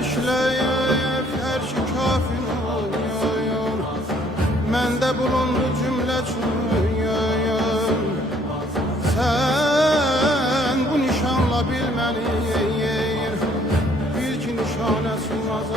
işləyib hər ki kafin məndə bulundu cümlə çün sən bu nişanla bilməli bir ki nişanə sığmaz